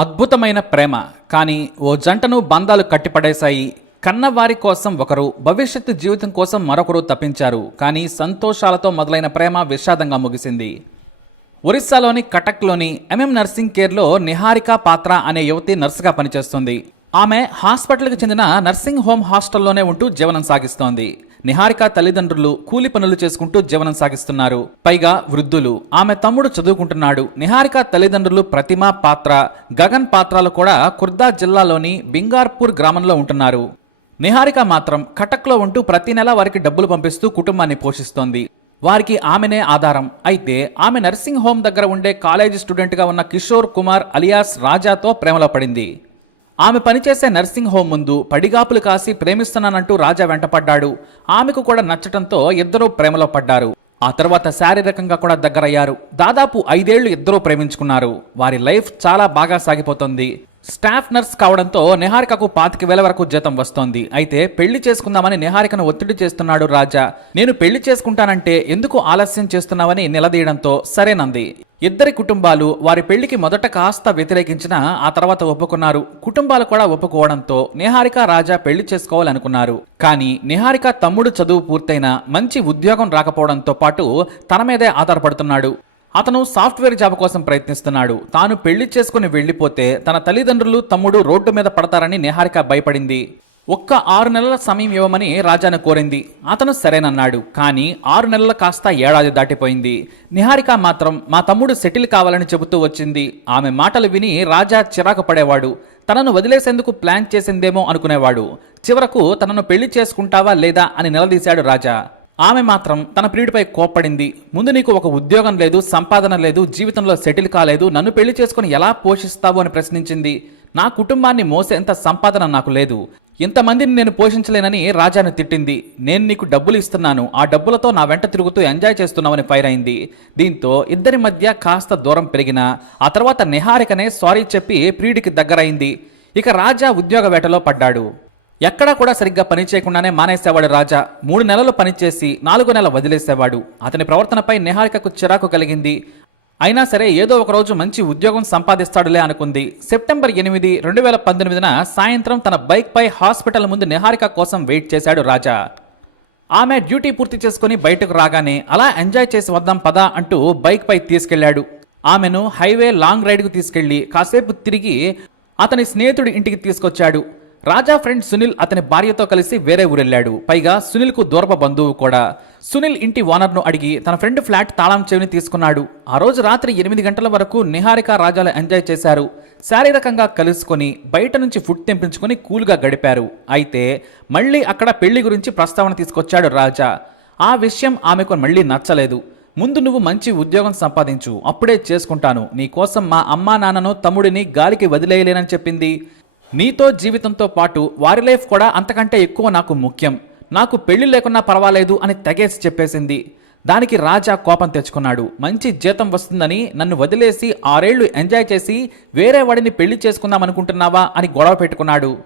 అద్భుతమైన ప్రేమ. కానీ ఓ జంటను బంధాలు కట్టిపడేశాయి. కన్నవారి కోసం ఒకరు భవిష్యత్తు జీవితం కోసం మరొకరు తప్పించారు. కానీ సంతోషాలతో మొదలైన ప్రేమ విషాదంగా ముగిసింది. ఒరిస్సాలోని కటక్లోని ఎంఎం నర్సింగ్ కేర్లో నిహారిక పాత్ర అనే యువతి నర్సుగా పనిచేస్తుంది. ఆమె హాస్పిటల్కి చెందిన నర్సింగ్ హోమ్ హాస్టల్లోనే ఉంటూ జీవనం సాగిస్తోంది. నిహారిక తల్లిదండ్రులు కూలి పనులు చేసుకుంటూ జీవనం సాగిస్తున్నారు. పైగా వృద్ధులు ఆమె తమ్ముడు చదువుకుంటున్నాడు. నిహారిక తల్లిదండ్రులు ప్రతిమ పాత్ర గగన్ పాత్రలు కూడా కుర్దా జిల్లాలోని బింగార్పూర్ గ్రామంలో ఉంటున్నారు. నిహారిక మాత్రం కటక్లో ఉంటూ ప్రతి నెల వారికి డబ్బులు పంపిస్తూ కుటుంబాన్ని పోషిస్తోంది. వారికి ఆమెనే ఆధారం. అయితే ఆమె నర్సింగ్ హోమ్ దగ్గర ఉండే కాలేజీ స్టూడెంట్గా ఉన్న కిషోర్ కుమార్ అలియాస్ రాజాతో ప్రేమలో పడింది. ఆమె పనిచేసే నర్సింగ్ హోమ్ ముందు పడిగాపులు కాసి ప్రేమిస్తున్నానంటూ రాజా వెంటపడ్డాడు. ఆమెకు కూడా నచ్చటంతో ఇద్దరూ ప్రేమలో పడ్డారు. ఆ తర్వాత శారీరకంగా కూడా దగ్గరయ్యారు. దాదాపు ఐదేళ్ళు ఇద్దరూ ప్రేమించుకున్నారు. వారి లైఫ్ చాలా బాగా సాగిపోతుంది. స్టాఫ్ నర్స్ కావడంతో నిహారికకు పాతిక వేల వరకు జీతం వస్తోంది. అయితే పెళ్ళి చేసుకుందామని నిహారికను ఒత్తిడి చేస్తున్నాడు రాజా. నేను పెళ్ళి చేసుకుంటానంటే ఎందుకు ఆలస్యం చేస్తున్నావని నిలదీయడంతో సరేనంది. ఇద్దరి కుటుంబాలు వారి పెళ్ళికి మొదట కాస్త వ్యతిరేకించినా ఆ తర్వాత ఒప్పుకున్నారు. కుటుంబాలు కూడా ఒప్పుకోవడంతో నిహారిక రాజా పెళ్ళి చేసుకోవాలనుకున్నారు. కానీ నిహారిక తమ్ముడు చదువు పూర్తయిన మంచి ఉద్యోగం రాకపోవడంతో పాటు తన మీదే ఆధారపడుతున్నాడు. అతను సాఫ్ట్వేర్ జాబ్ కోసం ప్రయత్నిస్తున్నాడు. తాను పెళ్ళి చేసుకుని వెళ్ళిపోతే తన తల్లిదండ్రులు తమ్ముడు రోడ్డు మీద పడతారని నిహారిక భయపడింది. ఒక్క ఆరు నెలల సమయం ఇవ్వమని రాజాను కోరింది. అతను సరేనన్నాడు కానీ ఆరు నెలల కాస్త ఏడాది దాటిపోయింది. నిహారిక మాత్రం మా తమ్ముడు సెటిల్ కావాలని చెబుతూ వచ్చింది. ఆమె మాటలు విని రాజా చిరాకు పడేవాడు. తనను వదిలేసేందుకు ప్లాన్ చేసిందేమో అనుకునేవాడు. చివరకు తనను పెళ్ళి చేసుకుంటావా లేదా అని నిలదీశాడు రాజా. ఆమె మాత్రం తన ప్రియుడిపై కోప్పడింది. ముందు నీకు ఒక ఉద్యోగం లేదు సంపాదన లేదు జీవితంలో సెటిల్ కాలేదు. నన్ను పెళ్ళి చేసుకుని ఎలా పోషిస్తావు? అని ప్రశ్నించింది. నా కుటుంబాన్ని మోసేంత సంపాదన నాకు లేదు. ఇంతమందిని నేను పోషించలేనని రాజాను తిట్టింది. నేను నీకు డబ్బులు ఇస్తున్నాను. ఆ డబ్బులతో నా వెంట తిరుగుతూ ఎంజాయ్ చేస్తున్నావని ఫైర్ అయింది. దీంతో ఇద్దరి మధ్య కాస్త దూరం పెరిగిన ఆ తర్వాత నిహారికనే సారీ చెప్పి ప్రియుడికి దగ్గరైంది. ఇక రాజా ఉద్యోగ వేటలో పడ్డాడు. ఎక్కడా కూడా సరిగ్గా పని చేయకుండానే మానేసేవాడు రాజా. మూడు నెలలు పనిచేసి నాలుగో నెల వదిలేసేవాడు. అతని ప్రవర్తనపై నిహారికకు చిరాకు కలిగింది. అయినా సరే ఏదో ఒక రోజు మంచి ఉద్యోగం సంపాదిస్తాడులే అనుకుంది. సెప్టెంబర్ ఎనిమిది రెండు వేల పంతొమ్మిదిన సాయంత్రం తన బైక్పై హాస్పిటల్ ముందు నిహారిక కోసం వెయిట్ చేశాడు రాజా. ఆమె డ్యూటీ పూర్తి చేసుకుని బయటకు రాగానే అలా ఎంజాయ్ చేసి వద్దాం పదా అంటూ బైక్పై తీసుకెళ్ళాడు. ఆమెను హైవే లాంగ్ రైడ్కు తీసుకెళ్ళి కాసేపు తిరిగి అతని స్నేహితుడి ఇంటికి తీసుకొచ్చాడు. రాజా ఫ్రెండ్ సునీల్ అతని భార్యతో కలిసి వేరే ఊరెళ్ళాడు. పైగా సునీల్కు దూరప బంధువు కూడా. సునీల్ ఇంటి ఓనర్ను అడిగి తన ఫ్రెండ్ ఫ్లాట్ తాళం చెవిని తీసుకున్నాడు. ఆ రోజు రాత్రి ఎనిమిది గంటల వరకు నిహారిక రాజాలు ఎంజాయ్ చేశారు. శారీరకంగా కలుసుకొని బయట నుంచి ఫుడ్ తెంపించుకొని కూల్గా గడిపారు. అయితే మళ్ళీ అక్కడ పెళ్ళి గురించి ప్రస్తావన తీసుకొచ్చాడు రాజా. ఆ విషయం ఆమెకు మళ్ళీ నచ్చలేదు. ముందు నువ్వు మంచి ఉద్యోగం సంపాదించు. అప్పుడే చేసుకుంటాను. నీకోసం మా అమ్మా నాన్నను తమ్ముడిని గాలికి వదిలేయలేనని చెప్పింది. నీతో జీవితంతో పాటు వారి లైఫ్ కూడా అంతకంటే ఎక్కువ నాకు ముఖ్యం. నాకు పెళ్ళి లేకున్నా పర్వాలేదు అని తెగేసి చెప్పేసింది. దానికి రాజా కోపం తెచ్చుకున్నాడు. మంచి జీతం వస్తుందని నన్ను వదిలేసి ఆరేళ్ళు ఎంజాయ్ చేసి వేరే వాడిని పెళ్ళి చేసుకుందాం అనుకుంటున్నావా అని గొడవ పెట్టుకున్నాడు.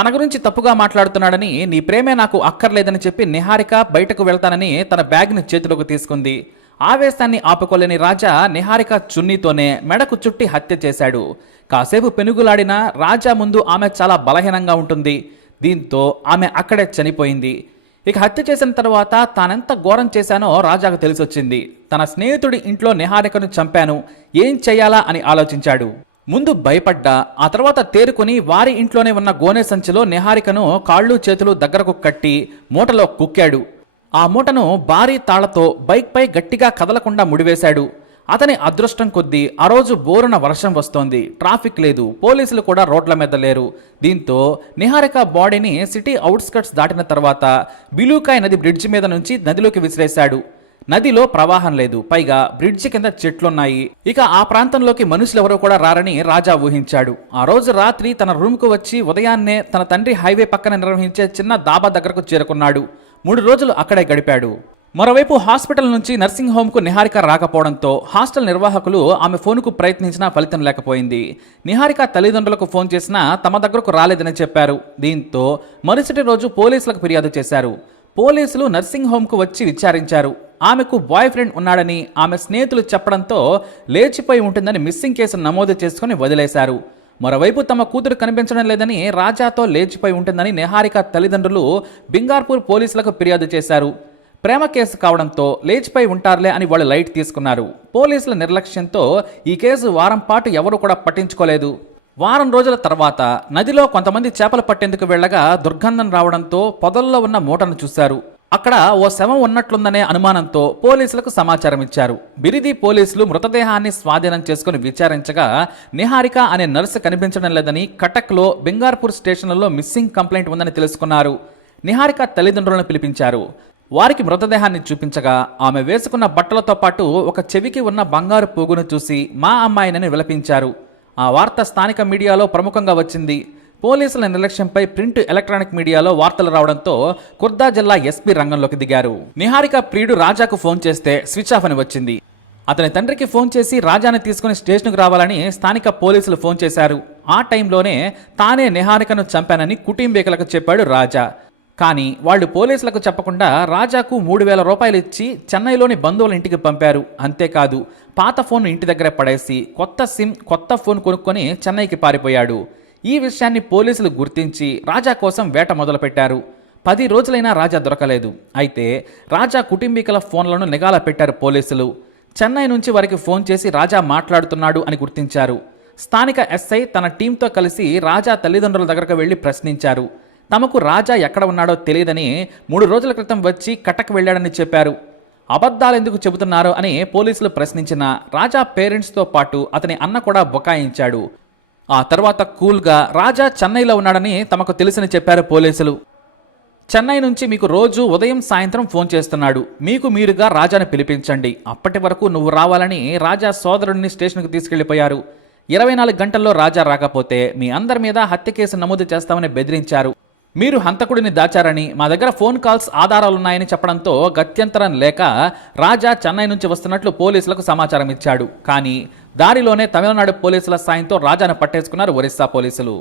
తన గురించి తప్పుగా మాట్లాడుతున్నాడని నీ ప్రేమే నాకు అక్కర్లేదని చెప్పి నిహారిక బయటకు వెళ్తానని తన బ్యాగ్ని చేతిలోకి తీసుకుంది. ఆవేశాన్ని ఆపుకోలేని రాజా నిహారిక చున్నీతోనే మెడకు చుట్టి హత్య చేశాడు. కాసేపు పెనుగులాడిన రాజా ముందు ఆమె చాలా బలహీనంగా ఉంటుంది. దీంతో ఆమె అక్కడే చనిపోయింది. ఇక హత్య చేసిన తర్వాత తానెంత ఘోరం చేశానో రాజాకు తెలిసొచ్చింది. తన స్నేహితుడి ఇంట్లో నిహారికను చంపాను. ఏం చేయాలా అని ఆలోచించాడు. ముందు భయపడ్డా ఆ తర్వాత తేరుకొని వారి ఇంట్లోనే ఉన్న గోనె సంచిలో నిహారికను కాళ్ళు చేతులు దగ్గరకు కట్టి మూటలో కుక్కాడు. ఆ మూటను భారీ తాళ్ళతో బైక్పై గట్టిగా కదలకుండా ముడివేశాడు. అతని అదృష్టం కొద్దీ ఆ రోజు బోరున వర్షం వస్తోంది. ట్రాఫిక్ లేదు. పోలీసులు కూడా రోడ్ల మీద లేరు. దీంతో నిహారిక బాడీని సిటీ అవుట్స్కట్స్ దాటిన తర్వాత బిలూకాయ్ నది బ్రిడ్జి మీద నుంచి నదిలోకి విసిరేశాడు. నదిలో ప్రవాహం లేదు. పైగా బ్రిడ్జి కింద చెట్లున్నాయి. ఇక ఆ ప్రాంతంలోకి మనుషులెవరూ కూడా రారని రాజా ఊహించాడు. ఆ రోజు రాత్రి తన రూమ్కు వచ్చి ఉదయాన్నే తన తండ్రి హైవే పక్కన నిర్వహించే చిన్న దాబా దగ్గరకు చేరుకున్నాడు. మూడు రోజులు అక్కడే గడిపాడు. మరోవైపు హాస్పిటల్ నుంచి నర్సింగ్ హోమ్కు నిహారిక రాకపోవడంతో హాస్టల్ నిర్వాహకులు ఆమె ఫోన్కు ప్రయత్నించినా ఫలితం లేకపోయింది. నిహారిక తల్లిదండ్రులకు ఫోన్ చేసినా తమ దగ్గరకు రాలేదని చెప్పారు. దీంతో మరుసటి రోజు పోలీసులకు ఫిర్యాదు చేశారు. పోలీసులు నర్సింగ్ హోమ్కు వచ్చి విచారించారు. ఆమెకు బాయ్ ఫ్రెండ్ ఉన్నాడని ఆమె స్నేహితులు చెప్పడంతో లేచిపోయి ఉంటుందని మిస్సింగ్ కేసు నమోదు చేసుకుని వదిలేశారు. మరోవైపు తమ కూతురు కనిపించడం లేదని రాజాతో లేచిపోయి ఉంటుందని నిహారిక తల్లిదండ్రులు బింగార్పూర్ పోలీసులకు ఫిర్యాదు చేశారు. ప్రేమ కేసు కావడంతో లేచిపోయి ఉంటారులే అని వాళ్ళు లైట్ తీసుకున్నారు. పోలీసుల నిర్లక్ష్యంతో ఈ కేసు వారం పాటు ఎవరూ కూడా పట్టించుకోలేదు. వారం రోజుల తర్వాత నదిలో కొంతమంది చేపలు పట్టేందుకు వెళ్ళగా దుర్గంధం రావడంతో పొదల్లో ఉన్న మూటను చూశారు. అక్కడ ఓ శవం ఉన్నట్లుందనే అనుమానంతో పోలీసులకు సమాచారం ఇచ్చారు. బిరిది పోలీసులు మృతదేహాన్ని స్వాధీనం చేసుకుని విచారించగా నిహారిక అనే నర్సు కనిపించడం లేదని కటక్లో బింగార్పూర్ స్టేషన్లలో మిస్సింగ్ కంప్లైంట్ ఉందని తెలుసుకున్నారు. నిహారిక తల్లిదండ్రులను పిలిపించారు. వారికి మృతదేహాన్ని చూపించగా ఆమె వేసుకున్న బట్టలతో పాటు ఒక చెవికి ఉన్న బంగారు పోగును చూసి మా అమ్మాయినని విలపించారు. ఆ వార్త స్థానిక మీడియాలో ప్రముఖంగా వచ్చింది. పోలీసుల నిర్లక్ష్యంపై ప్రింట్ ఎలక్ట్రానిక్ మీడియాలో వార్తలు రావడంతో కుర్దా జిల్లా ఎస్పీ రంగంలోకి దిగారు. నిహారిక ప్రియుడు రాజాకు ఫోన్ చేస్తే స్విచ్ ఆఫ్ అని వచ్చింది. అతని తండ్రికి ఫోన్ చేసి రాజాని తీసుకుని స్టేషన్కు రావాలని స్థానిక పోలీసులు ఫోన్ చేశారు. ఆ టైంలోనే తానే నిహారికను చంపానని కుటుంబీకులకు చెప్పాడు రాజా. కానీ వాళ్ళు పోలీసులకు చెప్పకుండా రాజాకు మూడు వేల రూపాయలు ఇచ్చి చెన్నైలోని బంధువుల ఇంటికి పంపారు. అంతేకాదు పాత ఫోన్ ఇంటి దగ్గర పడేసి కొత్త సిమ్ కొత్త ఫోన్ కొనుక్కొని చెన్నైకి పారిపోయాడు. ఈ విషయాన్ని పోలీసులు గుర్తించి రాజా కోసం వేట మొదలుపెట్టారు. పది రోజులైనా రాజా దొరకలేదు. అయితే రాజా కుటుంబీకుల ఫోన్లను నిఘాల పెట్టారు పోలీసులు. చెన్నై నుంచి వారికి ఫోన్ చేసి రాజా మాట్లాడుతున్నాడు అని గుర్తించారు. స్థానిక ఎస్ఐ తన టీంతో కలిసి రాజా తల్లిదండ్రుల దగ్గరకు వెళ్ళి ప్రశ్నించారు. తమకు రాజా ఎక్కడ ఉన్నాడో తెలియదని మూడు రోజుల క్రితం వచ్చి కటక్ వెళ్ళాడని చెప్పారు. అబద్ధాలు ఎందుకు చెబుతున్నారో అని పోలీసులు ప్రశ్నించిన రాజా పేరెంట్స్తో పాటు అతని అన్న కూడా బుకాయించాడు. ఆ తర్వాత కూల్గా రాజా చెన్నైలో ఉన్నాడని తమకు తెలుసని చెప్పారు పోలీసులు. చెన్నై నుంచి మీకు రోజు ఉదయం సాయంత్రం ఫోన్ చేస్తున్నాడు. మీకు మీరుగా రాజాని పిలిపించండి. అప్పటి వరకు నువ్వు రావాలని రాజా సోదరుడిని స్టేషన్కు తీసుకెళ్ళిపోయారు ఇరవై నాలుగు గంటల్లో రాజా రాకపోతే మీ అందరి మీద హత్య కేసు నమోదు చేస్తామని బెదిరించారు. మీరు హంతకుడిని దాచారని మా దగ్గర ఫోన్ కాల్స్ ఆధారాలున్నాయని చెప్పడంతో గత్యంతరం లేక రాజా చెన్నై నుంచి వస్తున్నట్లు పోలీసులకు సమాచారం ఇచ్చాడు. కానీ దారిలోనే తమిళనాడు పోలీసుల సాయంతో రాజాను పట్టేసుకున్నారు ఒరిస్సా పోలీసులు.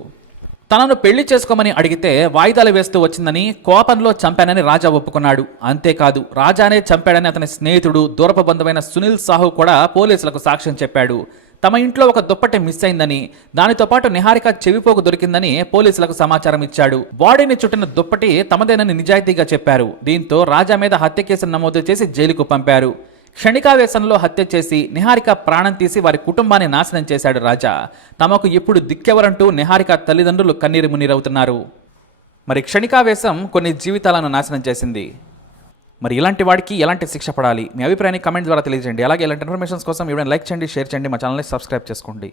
తనను పెళ్ళి చేసుకోమని అడిగితే వాయిదాలు వేస్తూ వచ్చిందని కోపంలో చంపానని రాజా ఒప్పుకున్నాడు. అంతేకాదు రాజానే చంపాడని అతని స్నేహితుడు దూరపు బంధువైన సునీల్ సాహు కూడా పోలీసులకు సాక్ష్యం చెప్పాడు. తమ ఇంట్లో ఒక దుప్పటి మిస్ అయిందని దానితో పాటు నిహారిక చెవిపోకు దొరికిందని పోలీసులకు సమాచారం ఇచ్చాడు. బాడీని చుట్టిన దుప్పటి తమదేనని నిజాయితీగా చెప్పారు. దీంతో రాజా మీద హత్య కేసు నమోదు చేసి జైలుకు పంపారు. క్షణికావేశంలో హత్య చేసి నిహారిక ప్రాణం తీసి వారి కుటుంబాన్ని నాశనం చేశాడు రాజా. తమకు ఇప్పుడు దిక్కెవరంటూ నిహారిక తల్లిదండ్రులు కన్నీరు మున్నీరవుతున్నారు. మరి క్షణికావేశం కొన్ని జీవితాలను నాశనం చేసింది. మరి ఇలాంటి వాడికి ఎలాంటి శిక్ష పడాలి? మీ అభిప్రాయాన్ని కమెంట్ ద్వారా తెలియజేయండి. అలాగే ఇలాంటి ఇన్ఫర్మేషన్స్ కోసం ఎవరైనా లైక్ చేయండి షేర్ చేయండి మా ఛానల్ని సబ్స్క్రైబ్ చేసుకోండి.